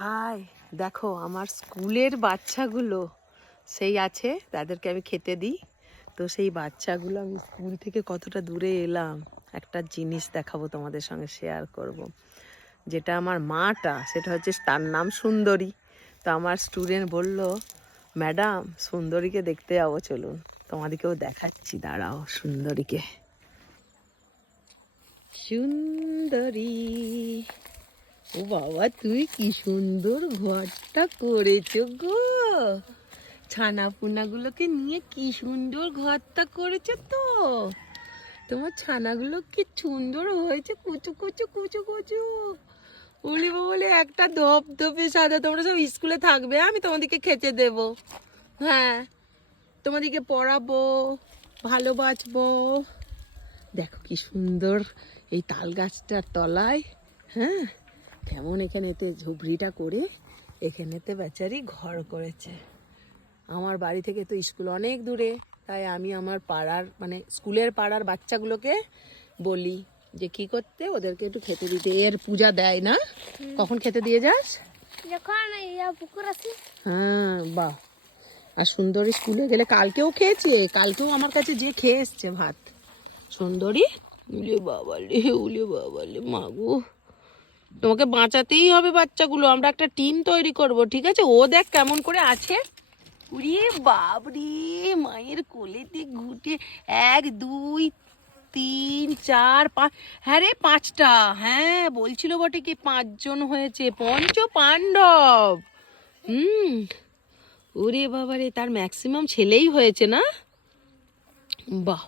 High, দেখো আমার স্কুলের বাচ্চাগুলো সেই আছে, তাদেরকে আমি খেতে দিই। তো সেই বাচ্চাগুলো আমি স্কুল থেকে কতটা দূরে এলাম, একটা জিনিস দেখাবো তোমাদের সঙ্গে শেয়ার করব। যেটা আমার মাটা, সেটা হচ্ছে তার নাম সুন্দরী। তো আমার স্টুডেন্ট বলল, ম্যাডাম সুন্দরীকে দেখতে যাবো, চলুন তোমাদেরকেও দেখাচ্ছি, দাঁড়াও। সুন্দরীকে, সুন্দরী, ও বাবা তুমি কি সুন্দর ঘরটা করেছো গো, ছানাপুনাগুলোকে নিয়ে কি সুন্দর ঘরটা করেছো তো। তোমার ছানাগুলো কি সুন্দর হয়েছে, কুচু কুচু কুচু কুচু। বলি বলে একটা ধপধপে সাদা। তোমরা সব স্কুলে থাকবে, আমি তোমাদেরকে খেতে দেব। হ্যাঁ, তোমাদেরকে পড়াবো, ভালোবাসবো। দেখো কি সুন্দর এই তাল গাছটার তলায়, হ্যাঁ কেমন এখানেতে ঝুপড়িটা করে এখানেতে বেচারি ঘর করেছে। আমার বাড়ি থেকে তো স্কুল অনেক দূরে, তাই আমি আমার পাড়ার মানে স্কুলের পাড়ার বাচ্চাগুলোকে বলি যে কি করতে, ওদেরকে একটু খেতে দিতে। এর পূজা দেয় না? কখন খেতে দিয়ে যাস? যখন পুকুর আছে। হ্যাঁ, বাহ। আর সুন্দরী স্কুলে গেলে, কালকেও খেয়েছে, কালকেও আমার কাছে যে খেয়ে এসছে ভাত। সুন্দরী, উলে বাবালে, উলে বাবালে, মাগো তোমাকে বাঁচাতেই হবে বাচ্চাগুলো। আমরা একটা টিম তৈরি করব, ঠিক আছে? ও দেখ কেমন করে আছে, উড়িয়ে বাবরে, মায়ের কোলেতে ঘুটে। 1 2 3 4 5, হ্যাঁ রে 5টা। হ্যাঁ বলছিল বটে কি 5 জন হয়েছে, পঞ্চ পাণ্ডব। ওরে বাবারে, তার ম্যাক্সিমাম ছেলেই হয়েছে না? বাহ।